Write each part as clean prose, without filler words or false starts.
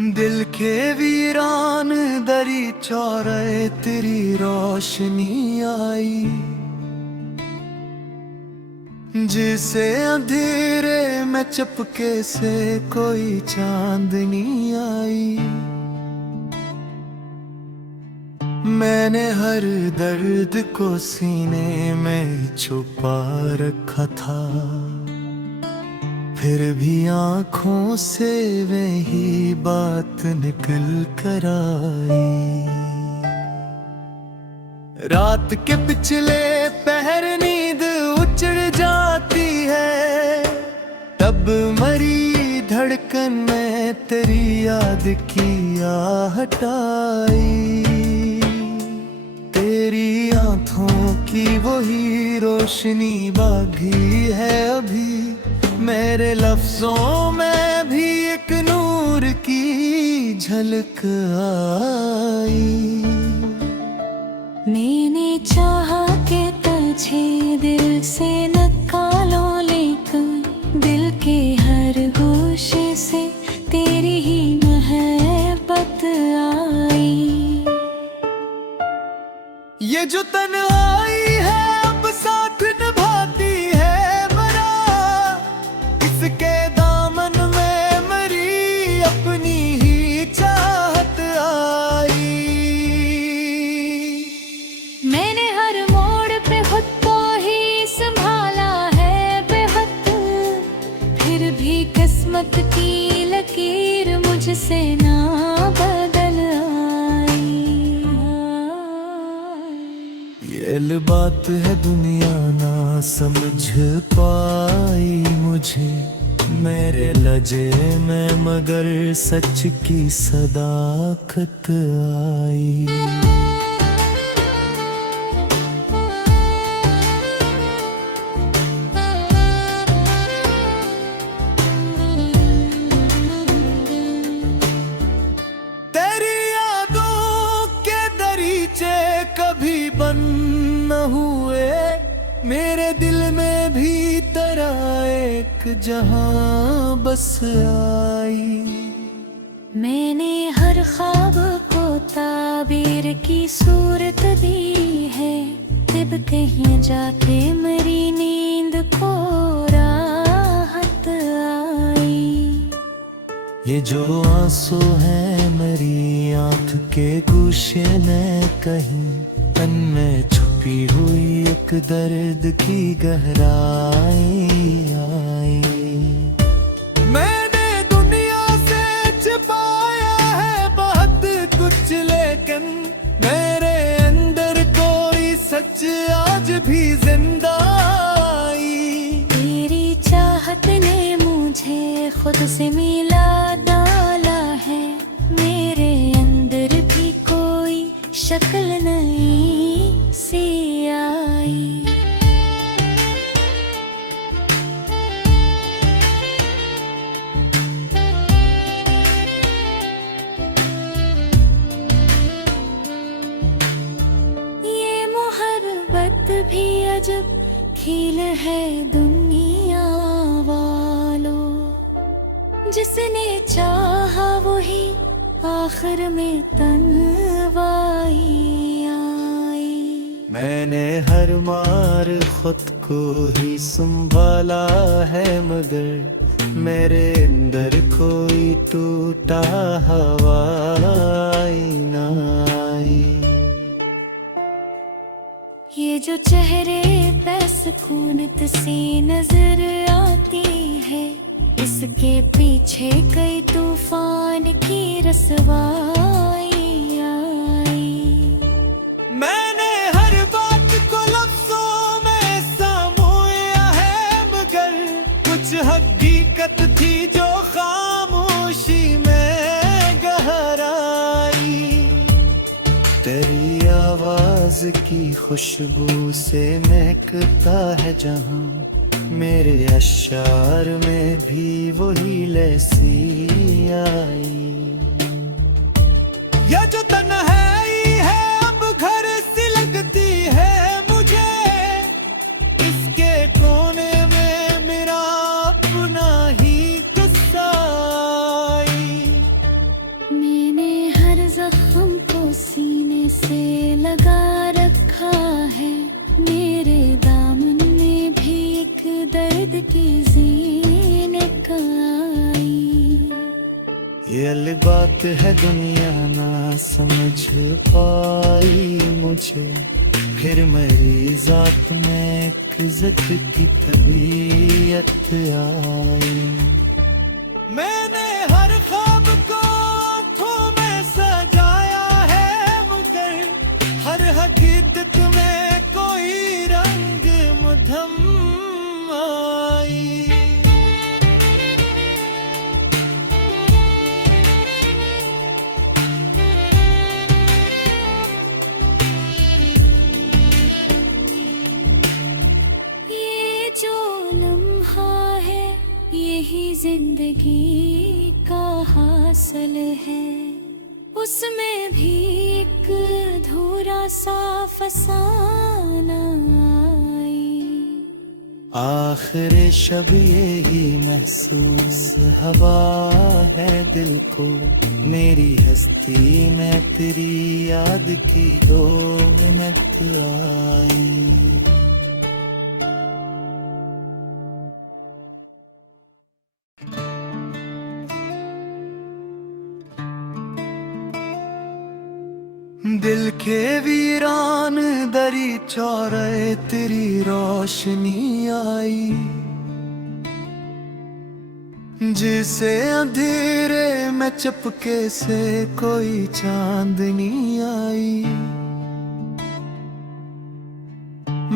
दिल के वीरान दरी चौराहे तेरी रोशनी आई, जिसे अंधेरे में चपके से कोई चांदनी आई। मैंने हर दर्द को सीने में छुपा रखा था, फिर भी आँखों से वही बात निकल कर आई। रात के पिछले पहर नींद उचड़ जाती है, तब मरी धड़कन में तेरी याद की आहट आई। तेरी आँखों की वही रोशनी बागी है अभी, मेरे लफ्जों में भी एक नूर की झलक आई। मैंने चाहा कि तुझे दिल से निकालो, लेकिन दिल के हर गोशे से तेरी ही मोहब्बत आई। ये जो तन्हाई है अब साथ निभाती है मरा, इसके दामन में मरी अपनी ही चाहत आई। मैंने हर मोड़ पे खुद को ही संभाला है बेवक्त, फिर भी किस्मत की लकीर मुझसे ना बदल आई। ये बात है दुनिया ना समझ पाई मुझे, मेरे लजे में मगर सच की सदाकत आई। तेरी यादों के दरीचे कभी बंद न हुए, मेरे दिल में भी तरह एक जहां बस आई। मैंने हर ख्वाब को ताबीर की सूरत दी है, तब कहीं जाके मेरी नींद को राहत आई। ये जो आंसू है मेरी आंख के गोशे में कहीं, तन में छुपी हुई एक दर्द की गहराई आई। मैंने दुनिया से छिपाया है बहुत कुछ, लेकिन मेरे अंदर कोई सच आज भी जिंदा आई। तेरी चाहत ने मुझे खुद से मिला डाला है, मेरे अंदर भी कोई शक्ल नहीं सी आई। ये मोहब्बत भी अजब खेल है दुनिया वालों, जिसने चाहा वही आखिर में तन्हाई आई। मैंने हर मार खुद को ही संभाला है, मगर मेरे अंदर कोई टूटा हवाई ना आई। ये जो चेहरे पे सुकूनत सी नजर आती है, इसके पीछे कई तूफान की रसवाई आई। मैंने हर बात को लफ्जों में समोया है, मगर कुछ हकीकत थी जो खामोशी में गहराई। तेरी आवाज की खुशबू से महकता है जहां, मेरे अशार में भी वही लहसी आई। यह जो तन्हाई है अब घर सी लगती है मुझे, इसके कोने में मेरा अपना ही किस्सा आई। दर्द की ज़ीनत आई। ये अलग बात है दुनिया ना समझ पाई मुझे, फिर मेरी जात में एक जिद की तबीयत आई। मैंने हर ख्वाब को आँखों में सजाया है, मगर हर हकीकत में कोई रंग मधम आई। ये जो लम्हा है यही जिंदगी का हासिल है, उसमें भी एक अधूरा सा फसाना आई। आखिर शब यही महसूस हवा है दिल को, मेरी हस्ती में तेरी याद की दो मिनट आई। दिल के वीरान दरी चौराहे तेरी रोशनी आई, जिसे अंधेरे में चपके से कोई चांदनी आई।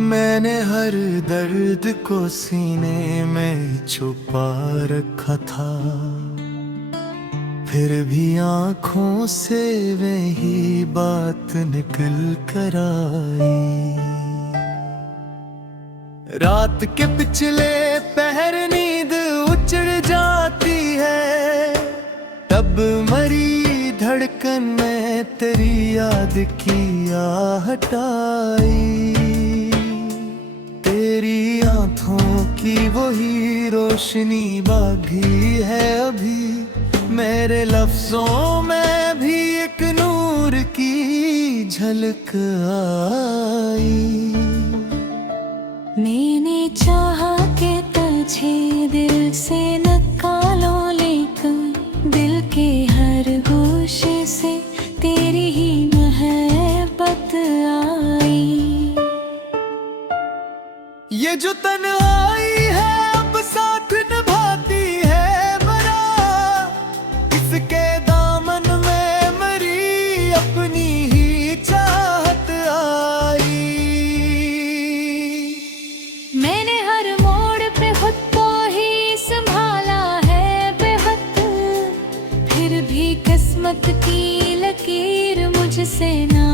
मैंने हर दर्द को सीने में छुपा रखा था, फिर भी आँखों से वही बात निकल कर आई। रात के पिछले पहर नींद उचड़ जाती है, तब मरी धड़कन में तेरी याद की आहट आई। तेरी आँखों की वही रोशनी बाकी है अभी, मेरे लफ्जों में भी एक नूर की झलक आई। मैंने चाहा कि तुझे दिल से निकालो, लेकिन दिल के हर गोशे से तेरी ही मोहब्बत आई। ये जो तन्हाई है अब साथ निभाती है मरा, इसके दामन में मरी अपनी ही चाहत आई। मैंने हर मोड़ पे खुद को ही संभाला है बेवक्त, फिर भी किस्मत की लकीर मुझसे ना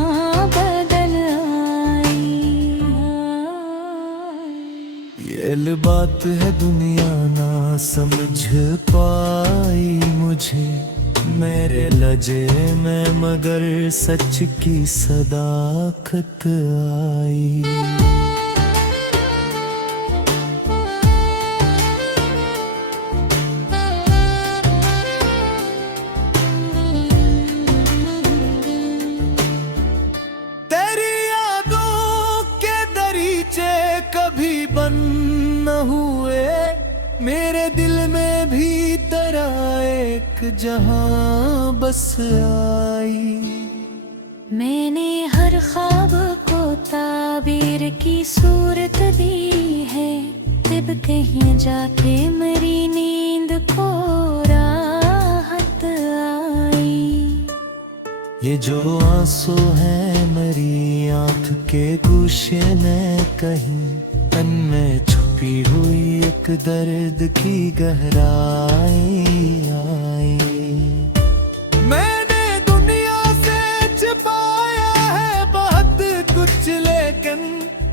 बदल आई। ये बात है दुनिया ना समझ पाई मुझे, मेरे लजे में मगर सच की सदाकत आई। तेरी यादों के दरीचे कभी बंद न हुए, मेरे दिल में भी तरह एक जहां बस आई। मैंने हर ख्वाब को ताबीर की सूरत दी है, तब कहीं जाके मेरी नींद को राहत आई। ये जो आंसू है मेरी आंख के गुस्से में कहीं, तन में छुपी हुई एक दर्द की गहराई आई। मैंने दुनिया से छिपाया है बहुत कुछ, लेकिन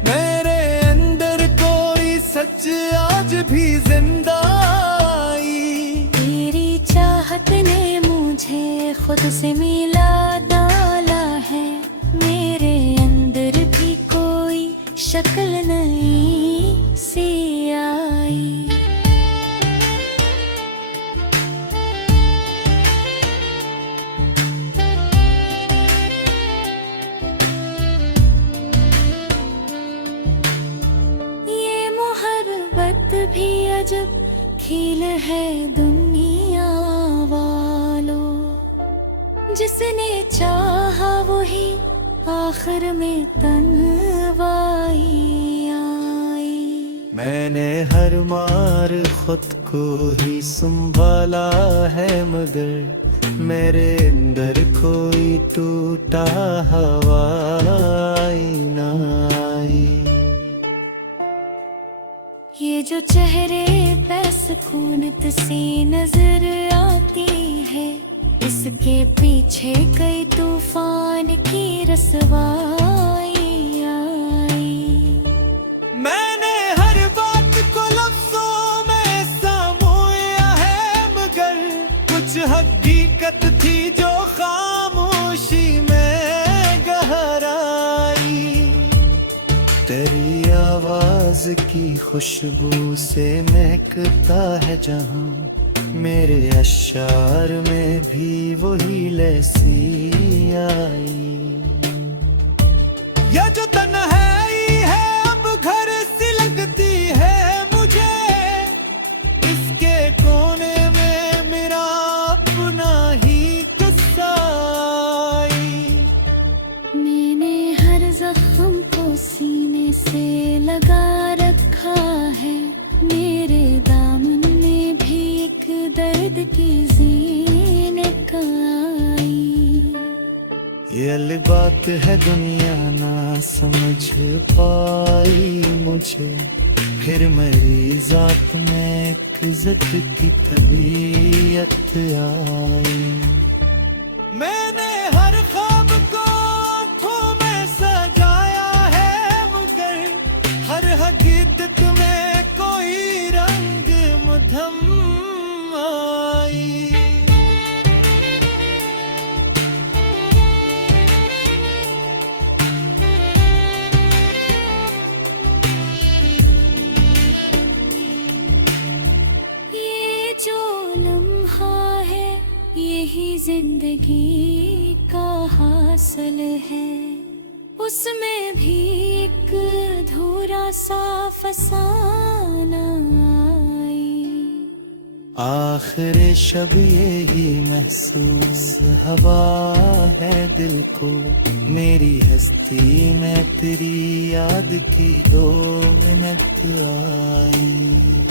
मेरे अंदर कोई सच आज भी जिंदा आई। तेरी चाहत ने मुझे खुद से मिला डाला है, मेरे अंदर भी कोई शक्ल नहीं सी आई। ये मोहब्बत बात भी अजब खेल है दुनिया वालों, जिसने चाहा वही आखिर में तन्वाई आई। मैंने हर मार खुद को ही संभाला है, मगर मेरे अंदर कोई टूटा हवाई ना आई। ये जो चेहरे पे सुकूनत सी नजर आती है, इसके पीछे कई तूफान की रसवाई आई। मैंने हर बात को लफ्जों में समोया है, मगर कुछ हकीकत थी जो खामोशी में गहराई। तेरी आवाज की खुशबू से महकता है जहां, मेरे अशार में भी वही लहसी आई। ये जो तन्हाई है अब घर सी लगती है मुझे, इसके कोने में मेरा अपना ही किस्सा आई। मैंने हर जख्म को सीने से लगा रखा है, मेरे दामन में भी एक दर्द की ज़ीनत आई। ये अलग बात है दुनिया ना समझ पाई मुझे, फिर मेरी जात में एक जिद की तबीयत आई। मैंने हर ख्वाब को आँखों में सजाया है, मगर हर हकीकत में कोई रंग मध्यम आई। ये जो लम्हा है यही जिंदगी का हासिल है, उसमें भी एक अधूरा सा फसाना आई। आखिर शब यही महसूस हवा है दिल को, मेरी हस्ती में तेरी याद की दो मिनट आई।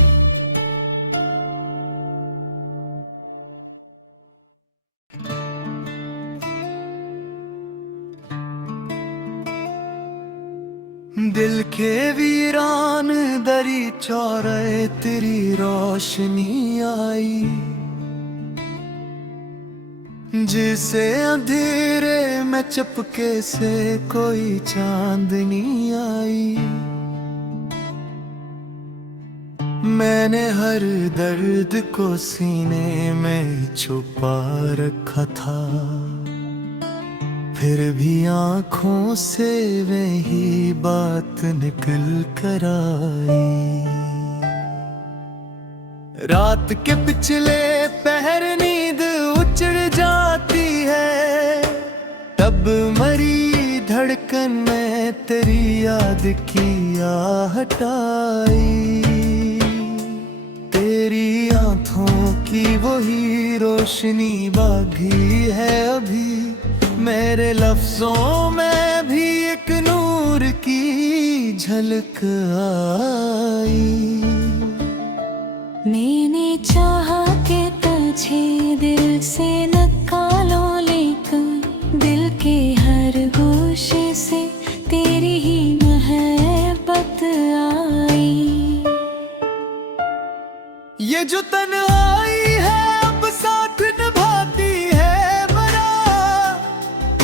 दिल के वीरान दरी चौराहे तेरी रोशनी आई, जिसे अंधेरे में चपके से कोई चांदनी आई। मैंने हर दर्द को सीने में छुपा रखा था, फिर भी आँखों से वही बात निकल कर आई। रात के पिछले पहर नींद उचड़ जाती है, तब मरी धड़कन में तेरी याद की आहट आई। तेरी आँखों की वही रोशनी बागी है अभी, मेरे लफ्जों में भी एक नूर की झलक आई। मैंने चाहा कि तुझे दिल से निकालो, लेकिन दिल के हर गोशे से तेरी ही मोहब्बत आई। ये जो तन्हाई है अब साथ निभाती है मरा,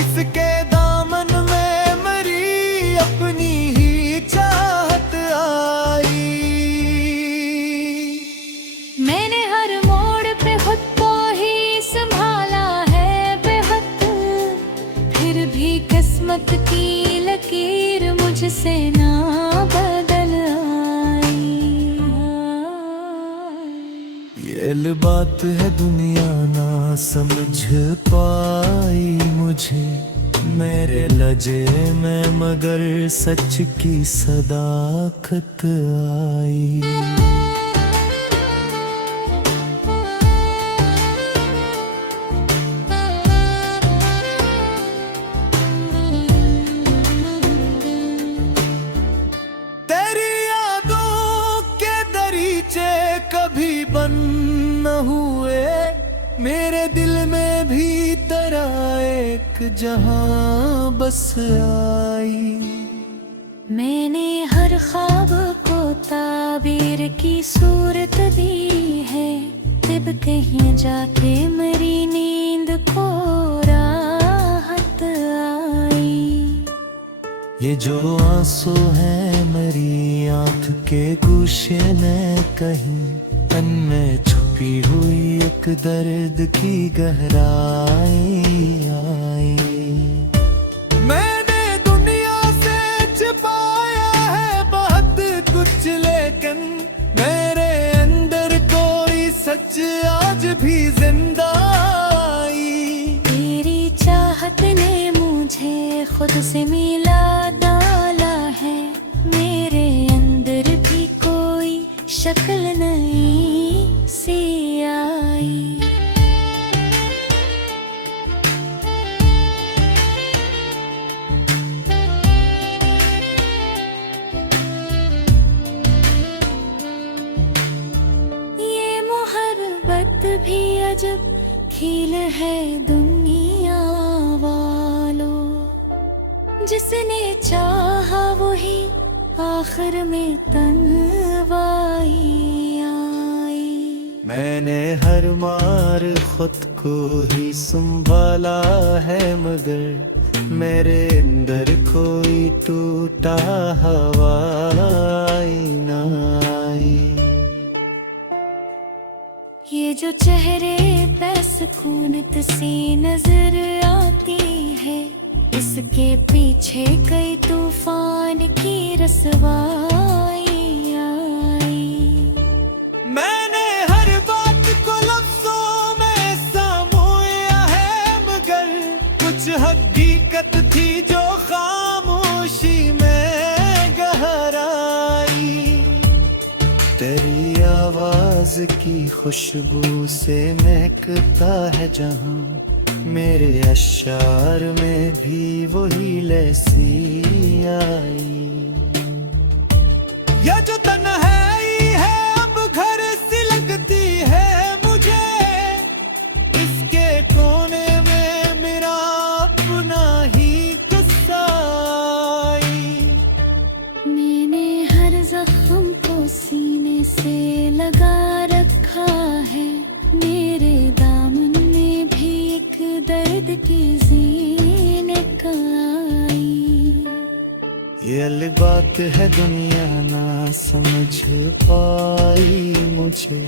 इसके दामन में मरी अपनी ही चाहत आई। मैंने हर मोड़ पे खुद को ही संभाला है बेहद, फिर भी किस्मत की लकीर मुझसे ना बदल आई। ये बात है दुनिया ना समझ पाई मुझे, मेरे लजे में मगर सच की सदाकत आई। कभी बंद न हुए, मेरे दिल में भी तरह एक जहां बस आई। मैंने हर ख्वाब को ताबीर की सूरत दी है, तब कहीं जाके मेरी नींद को राहत आई। ये जो आंसू है मेरी आंख के गोशे में, कहीं तन में छुपी हुई एक दर्द की गहराई आई। मैंने दुनिया से छिपाया है बहुत कुछ, लेकिन मेरे अंदर कोई सच आज भी जिंदा आई। तेरी चाहत ने मुझे खुद से मिला डाला है, मेरे अंदर भी कोई शक्ल नहीं सी आई। ये मोहब्बत भी अजब खेल है दुनिया वालों, जिसने चाहा वही आखिर में तन्हाई आई। मैंने हर मार खुद को ही संभाला है, मगर मेरे अंदर कोई टूटा हवाई ना आई। ये जो चेहरे पे सुकूनत सी नजर आती है, इसके पीछे कई तूफान की रसवाई आई। मैंने हर बात को लफ्जों में समोया है, मगर कुछ हकीकत थी जो खामोशी में गहराई। तेरी आवाज की खुशबू से महकता है जहां, मेरे अशार में भी वही लहसी आई। यह जो तन्हाई है अब घर सी लगती है मुझे, इसके कोने में मेरा अपना ही किस्सा आई। मैंने हर जख्म को सीने से लगा रखा है, मेरे दामन में भी एक दर्द की ज़ीनत आई। ये अलग बात है दुनिया ना समझ पाई मुझे,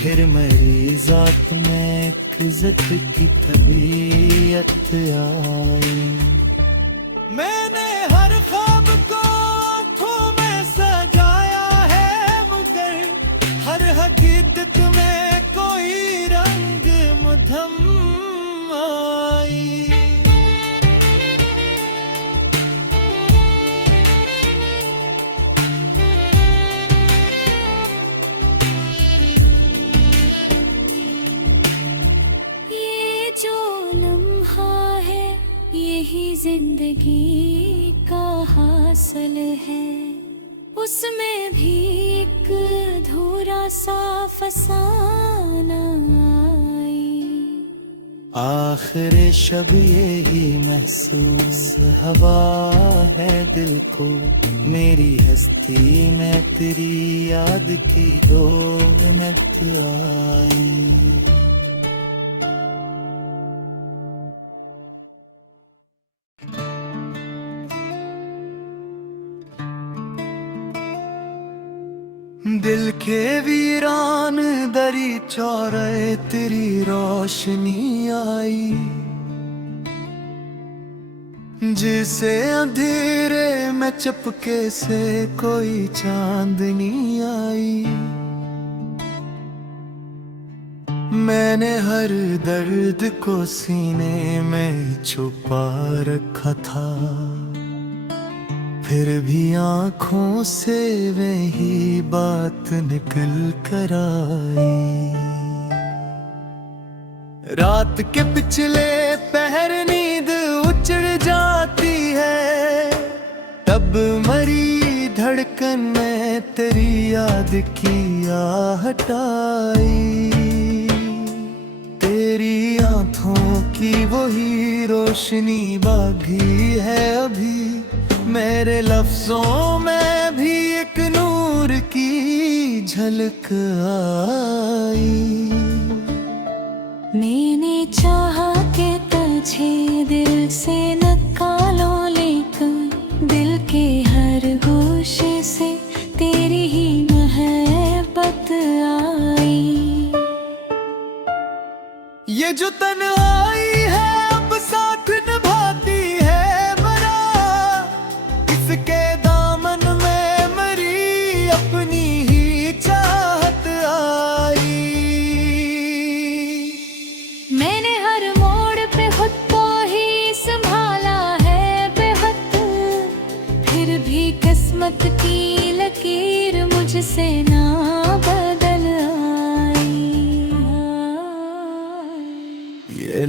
फिर मेरी जात में एक जिद की तबीयत आई। मैंने हर ख्वाब को आँखों में सजाया है, मगर हर हकीकत में कोई रंग मध्यम आई। ये जो लम्हा है यही जिंदगी का हासिल है, उसमें भी एक अधूरा सा फसाना आई। आखिर शब यही महसूस हवा है दिल को, मेरी हस्ती में तेरी याद की रोहमत आई। दिल के वीरान दरी चौरे तेरी रोशनी आई, जिसे अंधेरे में चपके से कोई चांदनी आई। मैंने हर दर्द को सीने में छुपा रखा था, फिर भी आँखों से वही बात निकल कर आई। रात के पिछले पहर नींद उचड़ जाती है, तब मरी धड़कन में तेरी याद की आहट आई। तेरी आंखों की वही रोशनी बाकी है अभी, मेरे लफ्जों में भी एक नूर की झलक आई। मैंने चाहा कि तुझे दिल से निकालो, लेकिन दिल के हर गोशे से तेरी ही मोहब्बत आई। ये जो तन्हाई है अब साथ निभाती है मरा, इसके दामन में मरी अपनी ही चाहत आई। मैंने हर मोड़ पे खुद को ही संभाला है बेवक्त, फिर भी किस्मत की लकीर मुझसे ना बदल आई।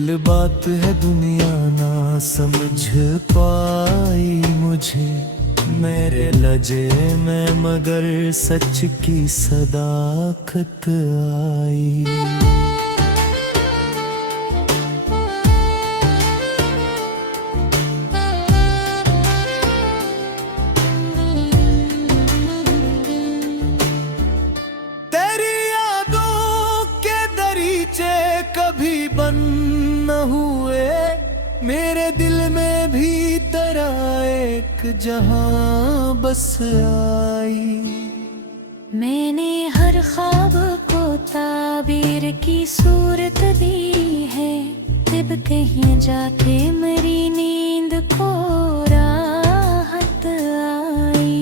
ये बात है दुनिया ना समझ पाई मुझे, मेरे लजे में मगर सच की सदाकत आई। तेरी यादों के दरीचे कभी बंद न हुए, मेरे दिल में भी तरह एक जहां बस आई। मैंने हर ख्वाब को ताबीर की सूरत दी है, तब कहीं जाके मेरी नींद को राहत आई।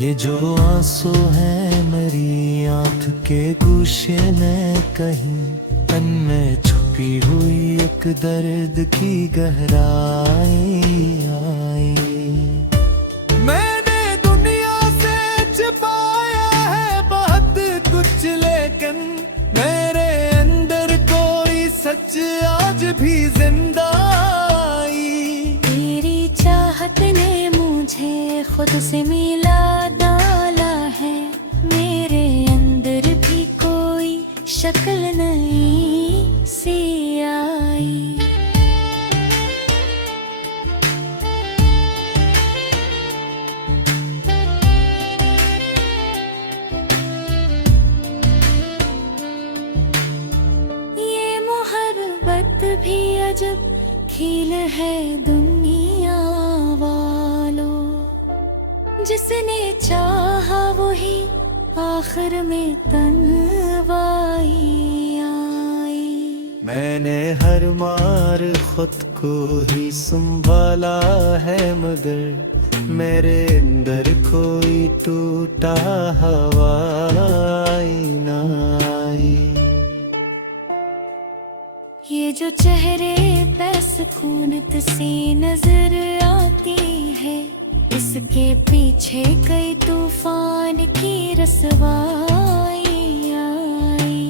ये जो आंसू है मेरी आंख के गोशे में कहीं, तन में छुपी हुई एक दर्द की गहराई आई। मैंने दुनिया से छिपाया है बहुत कुछ, लेकिन मेरे अंदर कोई सच आज भी जिंदा आई। तेरी चाहत ने मुझे खुद से मिला डाला है, मेरे अंदर भी कोई शक्ल नहीं सी आई। ये मोहब्बत भी अजब खेल है दुनिया वालों, जिसने चाहा वही आखिर में तन्वाई आई। मैंने हर मार खुद को ही संभाला है, मगर मेरे अंदर कोई टूटा हवाई ना आई। ये जो चेहरे पे सुकूनत सी नजर आती है, इसके पीछे कई तूफान की रसवाई आई।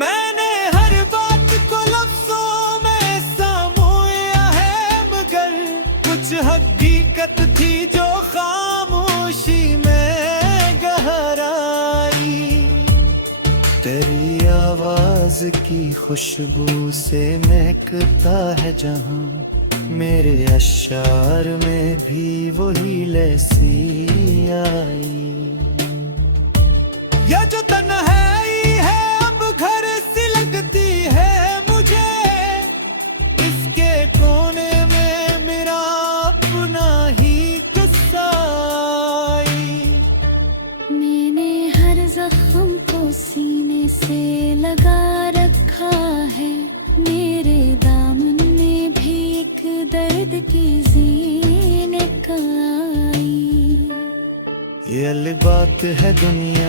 मैंने हर बात को लफ्जों में समोया है, मगर कुछ हकीकत थी जो खामोशी में गहराई। तेरी आवाज की खुशबू से महकता है जहां, मेरे अशार में भी वही लहसी आई। यह जो तन्हाई है अब घर सी लगती है मुझे, इसके कोने में मेरा अपना ही किस्सा आई। मैंने हर जख्म को सीने से लगा रखा है, मेरे दामन में भी एक दर्द की ज़ीनत आई। ये अलग बात है दुनिया